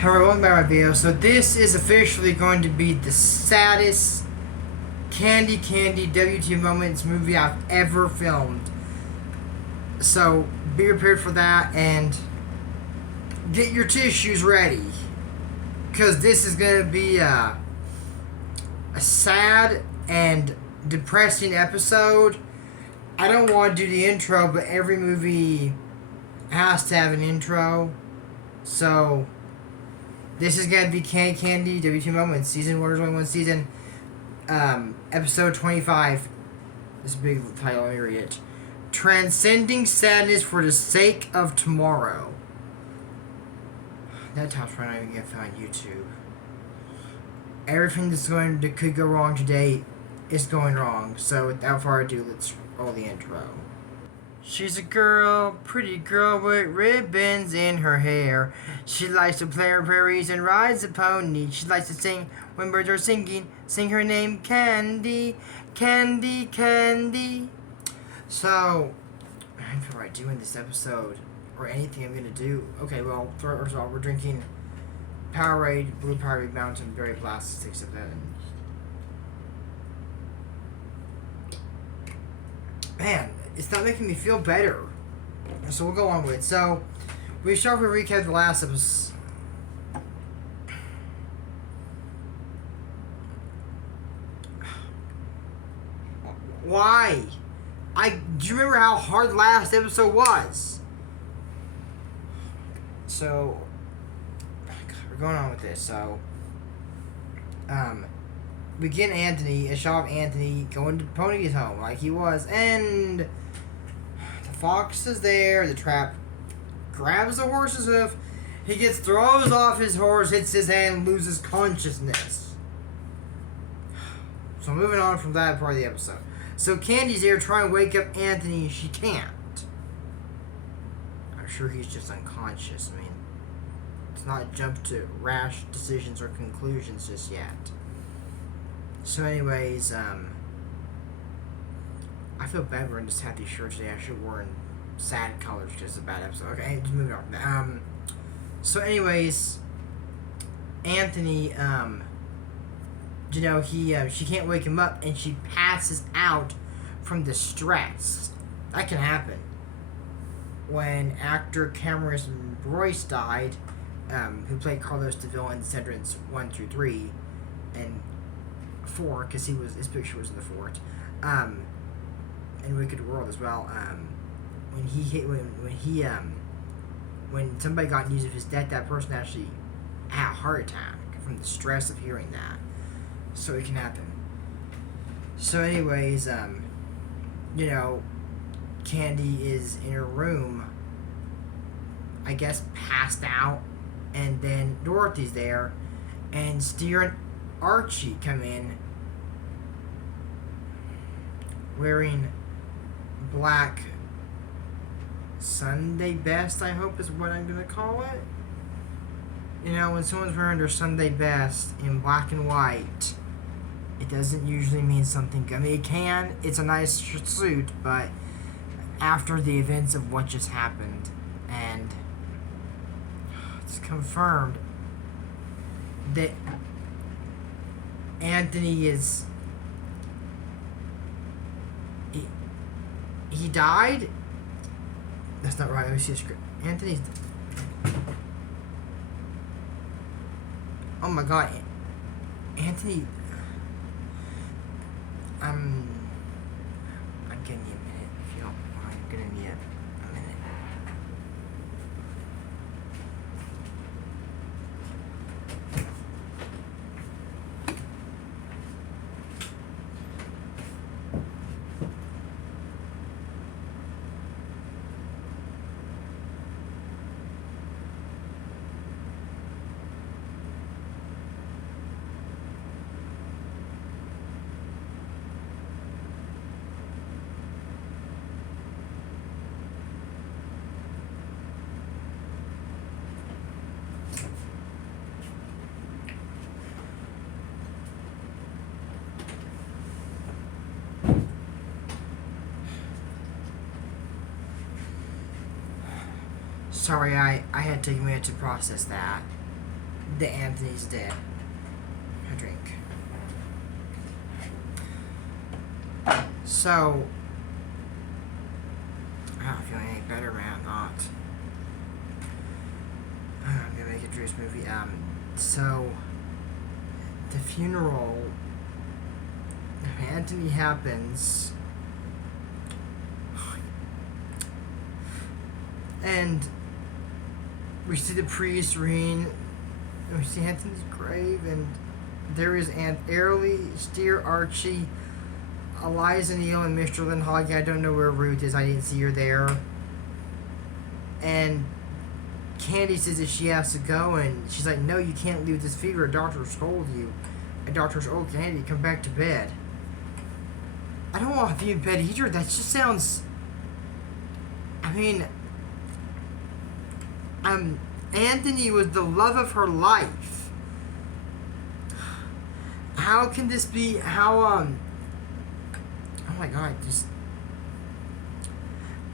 Hello, welcome back to my video. So this is officially going to be the saddest candy WTF moments movie I've ever filmed. So be prepared for that and get your tissues ready, because this is going to be a sad and depressing episode. I don't want to do the intro, but every movie has to have an intro. So this is going to be Candy WTF Moments, Season 1, there's only one season, Episode 25. This big title, let me read it. Transcending Sadness for the Sake of Tomorrow. That title's probably not even going to find YouTube. Everything that could go wrong today is going wrong. So without further ado, let's roll the intro. She's a girl, pretty girl with ribbons in her hair. She likes to play her prairies and rides a pony. She likes to sing when birds are singing. Sing her name, Candy, Candy, Candy. So, I don't feel right doing this episode or anything I'm going to do. Okay, well, first of all, we're drinking Powerade, Blue Powerade Mountain Berry Blast 6 of 7. Man, it's not making me feel better. So we'll go on with it. So, we start with a recap of the last episode. Why? Do you remember how hard the last episode was? So, we're going on with this. So, we get Anthony, a shot of Anthony going to Pony's home like he was, and the fox is there. The trap grabs the horse's hoof. He throws off his horse, hits his hand, loses consciousness. So moving on from that part of the episode. So Candy's there trying to wake up Anthony. She can't. I'm sure he's just unconscious. I mean, it's not jump to rash decisions or conclusions just yet. So anyways, I feel bad wearing this happy shirt today. I should have worn sad colors because it's a bad episode. Okay, just moving on. So anyways, Anthony, she can't wake him up and she passes out from the stress. That can happen. When actor Cameron Royce died, who played Carlos DeVille in Cedric's 1 through 3 and 4, because his picture was in the fort, and Wicked World as well. When somebody got news of his death, that person actually had a heart attack from the stress of hearing that. So it can happen. So anyways, Candy is in her room, I guess passed out, and then Dorothy's there, and Steer and Archie come in wearing black Sunday best, I hope is what I'm going to call it. When someone's wearing their Sunday best in black and white, it doesn't usually mean something good. I mean, it can. It's a nice suit, but after the events of what just happened, and it's confirmed that Anthony is... He died? That's not right. Let me see the script. Anthony's... Oh my god. Anthony... I'm getting you a minute, if you don't mind. I'm gonna need a minute. Sorry, I had to take a minute to process that. that Anthony's dead. A drink. So, I don't feel any better, man. Not. I'm gonna make a Drew's movie. So, the funeral of Anthony happens, and we see the priest reading, and we see Anthony's grave, and there is Aunt Airly, Steer, Archie, Eliza Neal, and Mr. Lynn Hoggy. I don't know where Ruth is. I didn't see her there. And Candy says that she has to go, and she's like, no, you can't leave this fever. A doctor told you. A doctor's, oh, Candy, come back to bed. I don't want to be in bed either. That just sounds... I mean... Anthony was the love of her life. How can this be... How, oh my god, just...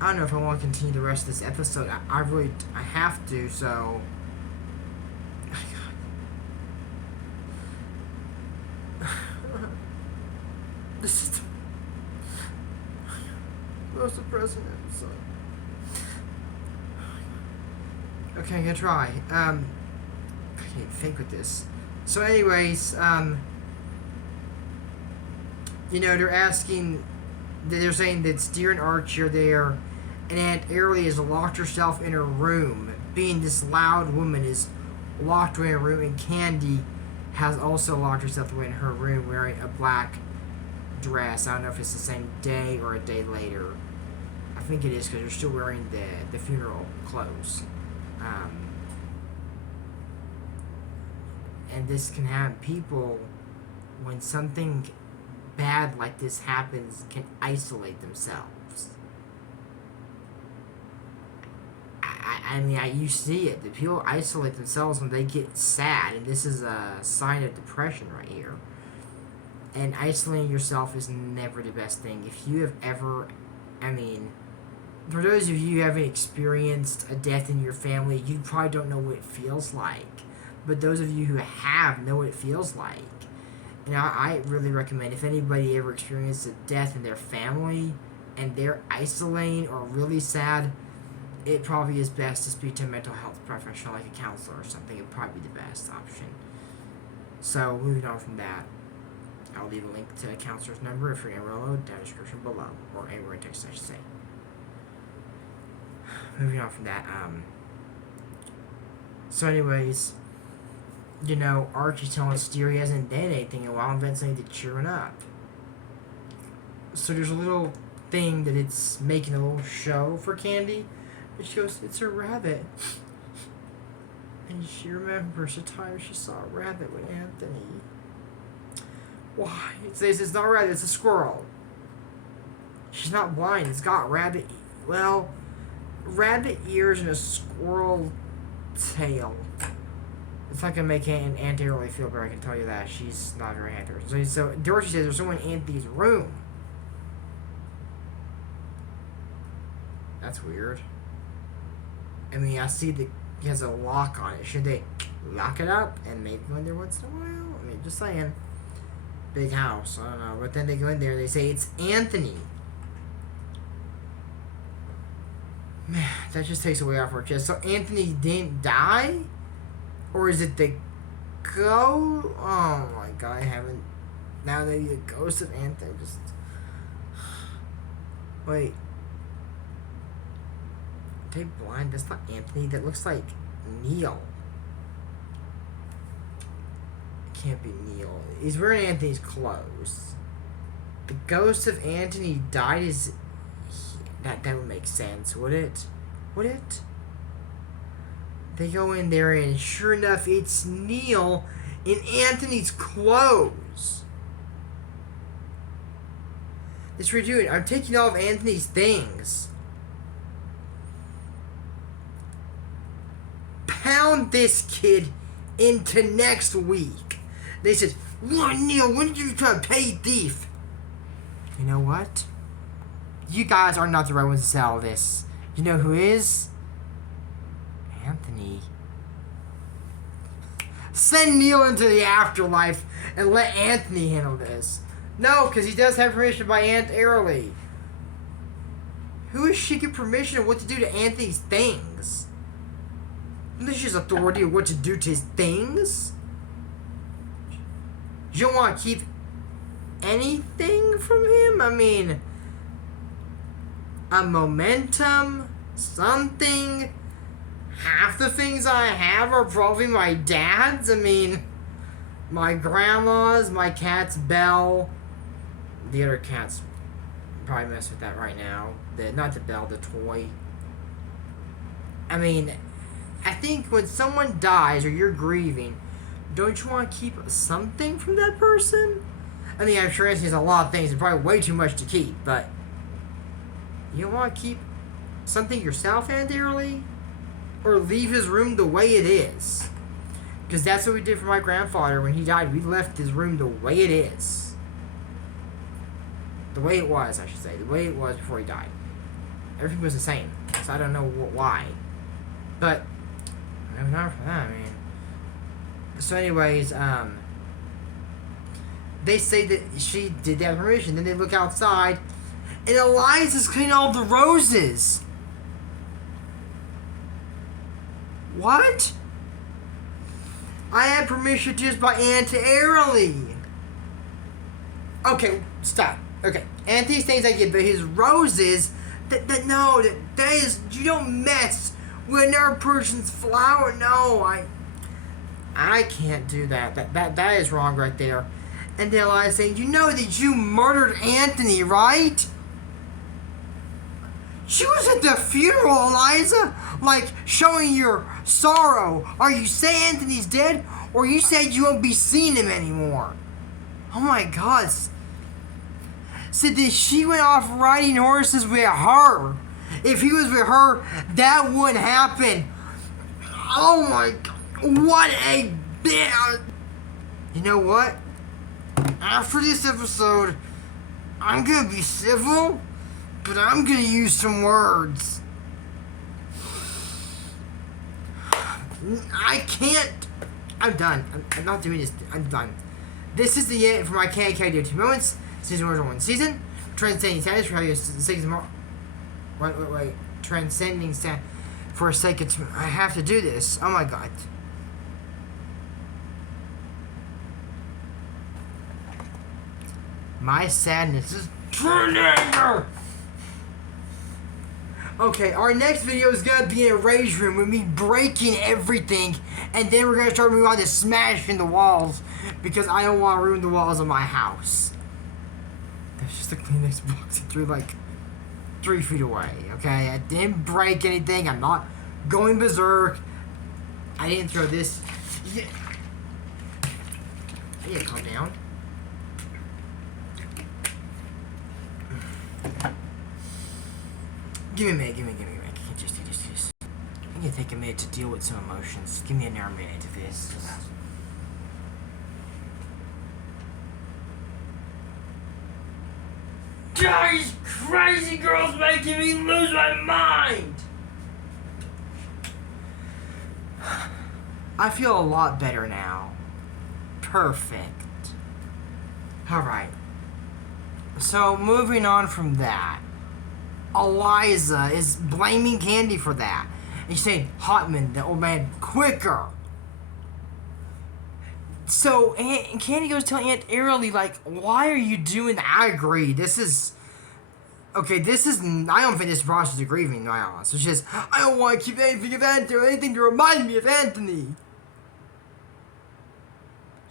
I don't know if I want to continue the rest of this episode. I really... I have to, so... Oh my god. This is the most depressing episode. Okay, I'm gonna try. I can't think with this. So anyways, you know, they're saying that Steer and Archie are there, and Aunt Airly has locked herself in her room, being this loud woman is locked away in her room, and Candy has also locked herself away in her room wearing a black dress. I don't know if it's the same day or a day later. I think it is, because they're still wearing the funeral clothes. And this can have people, when something bad like this happens, can isolate themselves. I mean, you see it. The people isolate themselves when they get sad, and this is a sign of depression right here. And isolating yourself is never the best thing. If you have ever, I mean, for those of you who haven't experienced a death in your family, you probably don't know what it feels like. But those of you who have know what it feels like. And I really recommend, if anybody ever experienced a death in their family and they're isolating or really sad, it probably is best to speak to a mental health professional like a counselor or something. It would probably be the best option. So, moving on from that, I'll leave a link to a counselor's number if you're in Amarillo down in the description below, or anywhere in Texas, I should say. Moving on from that, so anyways, you know, Archie's telling Steer he hasn't done anything in a while, and eventually they're cheering up. So there's a little thing that it's making a little show for Candy, and she goes, it's a rabbit. And she remembers the time she saw a rabbit with Anthony. Why? It says it's not a rabbit, it's a squirrel. She's not blind, it's got rabbit, well, rabbit ears and a squirrel tail. It's not gonna make Aunt Airly feel better, I can tell you that. She's not very happy. So Dorothy says there's someone in Anthony's room. That's weird. I mean, I see he has a lock on it. Should they lock it up and maybe go in there once in a while? I mean, just saying. Big house, I don't know. But then they go in there, they say it's Anthony. Man, that just takes away off our chest. So Anthony didn't die? Or is it the ghost? Oh my god, I haven't. Now that the ghost of Anthony just. Wait. Are they blind? That's not Anthony. That looks like Neil. It can't be Neil. He's wearing Anthony's clothes. The ghost of Anthony died is. That would make sense, would it? Would it? They go in there and sure enough, it's Neil in Anthony's clothes. That's what you're doing. I'm taking all of Anthony's things. Pound this kid into next week. They said, "What, Neil, when did you try to pay thief?" You know what? You guys are not the right ones to sell this. You know who is? Anthony. Send Neil into the afterlife and let Anthony handle this. No, because he does have permission by Aunt Airly. Who is she give permission of what to do to Anthony's things? Isn't she has authority of what to do to his things? You don't want to keep anything from him? I mean, a momentum, something. Half the things I have are probably my dad's. I mean, my grandma's, my cat's Belle. The other cat's probably mess with that right now. Not the Belle, the toy. I mean, I think when someone dies or you're grieving, don't you want to keep something from that person? I mean, I'm sure Anthony has a lot of things. It's probably way too much to keep, but you don't want to keep something yourself, Aunt Dearly? Or leave his room the way it is? Because that's what we did for my grandfather when he died. We left his room the way it is. The way it was, I should say. The way it was before he died. Everything was the same. So I don't know why. But, not for that, I mean. So anyways, they say that she did that permission. Then they look outside, and Eliza's cleaning all the roses. What? I had permission just by Aunt Airly. Okay, stop. Okay, Auntie's things I get, but his roses, that is, you don't mess with another person's flower. No, I can't do that. That is wrong right there. And then Eliza saying, you know that you murdered Anthony, right? She was at the funeral, Eliza, like showing your sorrow. Are you saying Anthony's dead, or you said you won't be seeing him anymore? Oh my God. Said that she went off riding horses with her. If he was with her, that wouldn't happen. Oh my God. What a bitch. You know what? After this episode, I'm gonna be civil, but I'm gonna use some words. I can't. I'm done. I'm not doing this. I'm done. This is the end for my KK 2 moments. Season 1 season. Transcending status for how you 6 more. Wait. Transcending status for a second. I have to do this. Oh my God. My sadness is turned anger. Okay, our next video is gonna be in a rage room with me breaking everything, and then we're gonna start moving on to smashing the walls because I don't want to ruin the walls of my house. There's just a Kleenex box I threw like 3 feet away. Okay, I didn't break anything. I'm not going berserk. I didn't throw this. I need to calm down. Give me a minute. I can't just do this. I'm gonna take a minute to deal with some emotions. Give me another minute of this. These crazy girls making me lose my mind! I feel a lot better now. Perfect. Alright. So, moving on from that. Eliza is blaming Candy for that. And she's saying, Hotman, the old man, quicker. So, Candy goes telling Aunt Airly, like, why are you doing that? I agree. This is... Okay, I don't think this process of grieving, my honest. It's just, I don't want to keep anything of Anthony or anything to remind me of Anthony.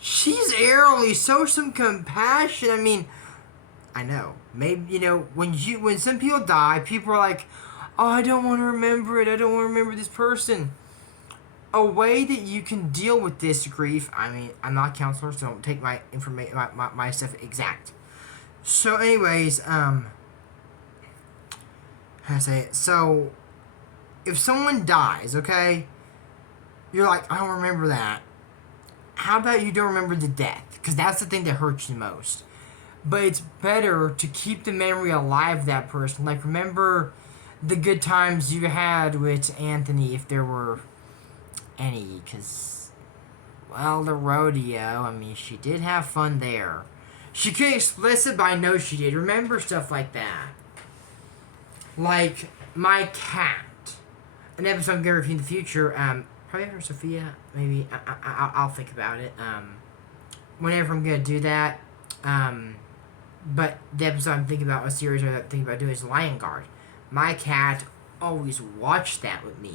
She's Airly. Show some compassion. I mean... I know. Maybe, when some people die, people are like, oh, I don't want to remember it. I don't want to remember this person. A way that you can deal with this grief, I mean, I'm not a counselor, so don't take my information, my stuff exact. So, anyways, how do I say it? So, if someone dies, okay, you're like, I don't remember that. How about you don't remember the death? Because that's the thing that hurts you the most. But it's better to keep the memory alive of that person. Like, remember the good times you had with Anthony, if there were any, because Well, the rodeo, I mean, she did have fun there. She couldn't explicit, but I know she did. Remember stuff like that. Like, my cat. An episode I'm going to review in the future, probably after Sophia, maybe. I'll think about it. Whenever I'm going to do that. But the episode I'm thinking about, a series I'm thinking about doing is Lion Guard. My cat always watched that with me.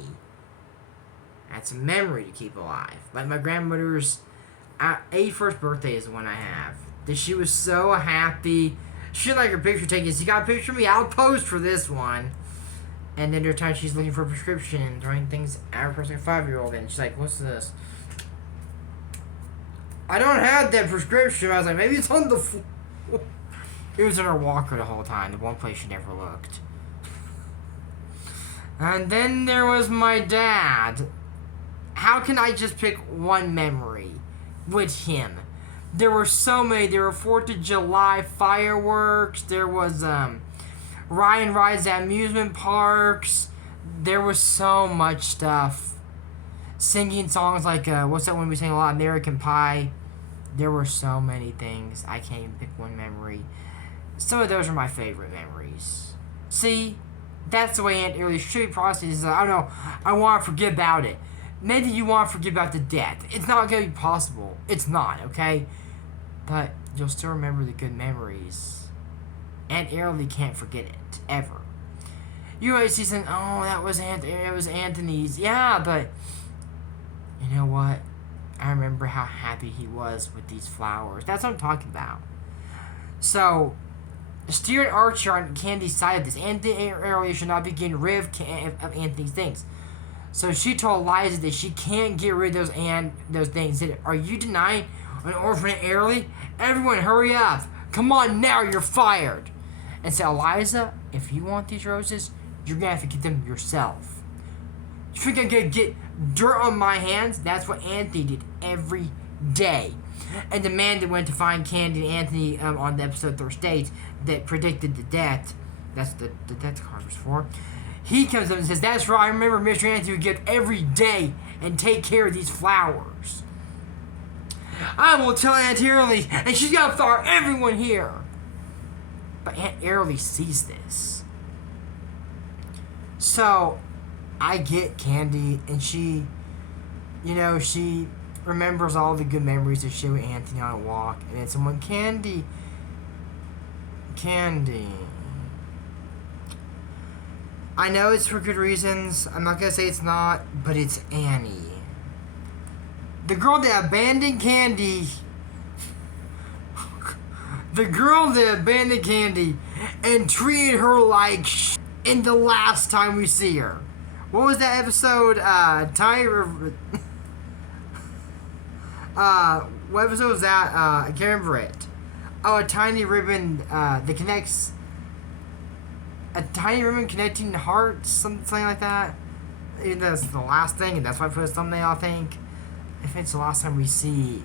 That's a memory to keep alive. Like my grandmother's 81st birthday is the one I have. That she was so happy. She didn't like her picture taken. You got a picture of me? I'll pose for this one. And then there's times she's looking for a prescription and throwing things at her person, like a 5-year-old, and she's like, "What's this?" I don't have that prescription. I was like, maybe it's on the floor. It was in her walker the whole time. The one place she never looked. And then there was my dad. How can I just pick one memory with him? There were so many. There were 4th of July fireworks. There was Ryan rides at amusement parks. There was so much stuff. Singing songs like, what's that one we sang a lot? American Pie. There were so many things. I can't even pick one memory. Some of those are my favorite memories. See? That's the way Aunt Early should be processed. I don't know. I want to forget about it. Maybe you want to forget about the death. It's not going to be possible. It's not, okay? But you'll still remember the good memories. Aunt Early can't forget it, ever. You always see something, oh, that was Anthony's. Yeah, but you know what? I remember how happy he was with these flowers. That's what I'm talking about. So, Steer and Archie are on Candy's side of this. Anthony Early should not be getting rid of Anthony's things. So she told Liza that she can't get rid of those things. Said, "Are you denying an orphan early? Everyone, hurry up! Come on now, you're fired!" And said, "Eliza, if you want these roses, you're gonna have to get them yourself. You think I'm gonna get dirt on my hands?" That's what Anthony did every day. And the man that went to find Candy and Anthony on the episode Thursdays that predicted the death, that's the death card was for. He comes up and says, "That's right, I remember Mr. Anthony would get every day and take care of these flowers. I will tell Aunt Early, and she's got to fire everyone here." But Aunt Early sees this. So, I get Candy, and she remembers all the good memories of she with Anthony on a walk, and then someone, Candy. I know it's for good reasons. I'm not going to say it's not, but it's Annie. The girl that abandoned Candy. The girl that abandoned Candy and treated her like in the last time we see her. What was that episode? What episode was that? I can't remember it. Oh, a tiny ribbon that connects. A tiny ribbon connecting hearts, something like that. That's the last thing, and that's why I put a thumbnail, I think. If it's the last time we see,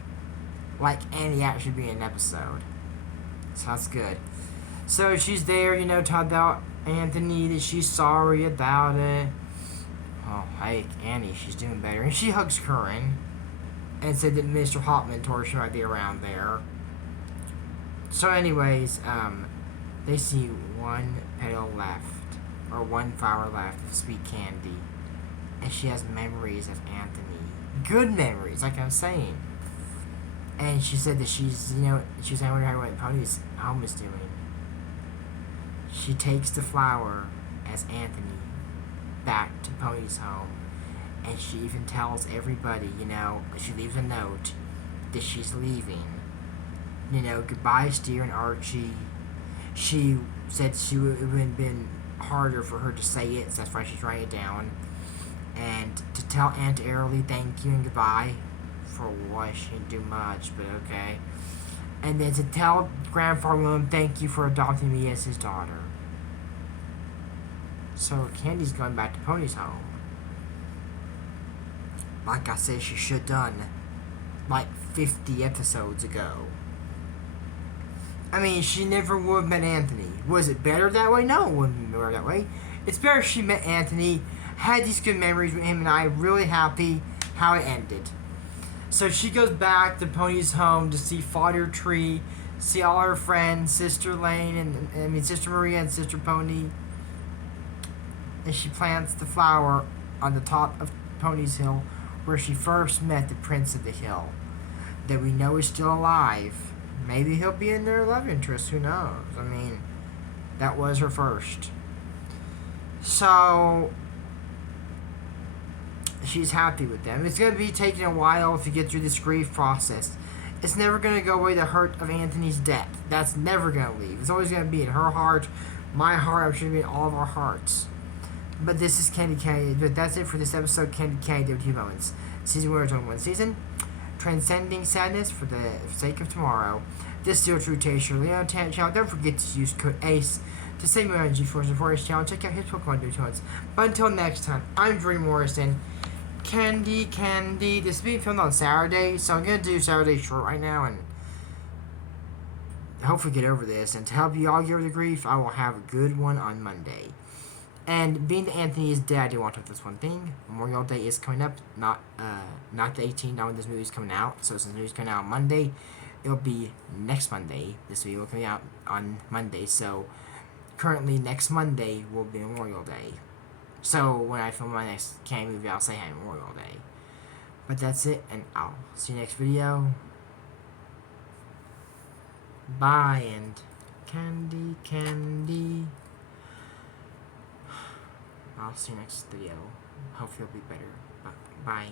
like, Annie actually be in an episode. So that's good. So she's there, talking about Anthony, that she's sorry about it. Oh, hey, Annie, she's doing better. And she hugs Curran and said that Mr. Hopman told her she might be around there. So anyways, they see one petal left, or one flower left of sweet Candy, and she has memories of Anthony. Good memories, like I'm saying. And she said that she's I wonder how Pony's home is doing. She takes the flower as Anthony back to Pony's home, and she even tells everybody, she leaves a note that she's leaving. Goodbye, Steer and Archie. She said it would have been harder for her to say it, so that's why she's writing it down. And to tell Aunt Early thank you and goodbye for what, she didn't do much, but okay. And then to tell Grandfather William thank you for adopting me as his daughter. So Candy's going back to Pony's home. Like I said, she should have done like 50 episodes ago. I mean, she never would have met Anthony. Was it better that way? No, it wouldn't be better that way. It's better if she met Anthony, had these good memories with him, and I'm really happy how it ended. So she goes back to Pony's home to see Fodder Tree, see all her friends, Sister Lane, Sister Maria and Sister Pony. And she plants the flower on the top of Pony's Hill, where she first met the Prince of the Hill, that we know is still alive. Maybe he'll be in their love interest, who knows? I mean, that was her first. So, she's happy with them. It's going to be taking a while to get through this grief process. It's never going to go away the hurt of Anthony's death. That's never going to leave. It's always going to be in her heart, my heart, I'm sure it'll be in all of our hearts. But this is Candy K. But that's it for this episode, Candy K, WTF Moments. Season 1 is only one season. Transcending sadness for the sake of tomorrow. This is still true taste your Leo channel. Don't forget to use code ACE to save money on G-Force and Forest channel. Check out his Pokemon tunes. But until next time, I'm Dream Morrison. Candy. This is being filmed on Saturday, so I'm gonna do Saturday short right now and hopefully get over this. And to help you all get over the grief, I will have a good one on Monday. And being that Anthony is dead, I do want to talk this one thing. Memorial Day is coming up, not the 18th, not when this movie's coming out. So since the movie's coming out on Monday, it'll be next Monday. This video will come out on Monday. So currently next Monday will be Memorial Day. So when I film my next Candy movie, I'll say Happy Memorial Day. But that's it, and I'll see you next video. Bye, and Candy. I'll see you next video. Hopefully it'll be better. Bye.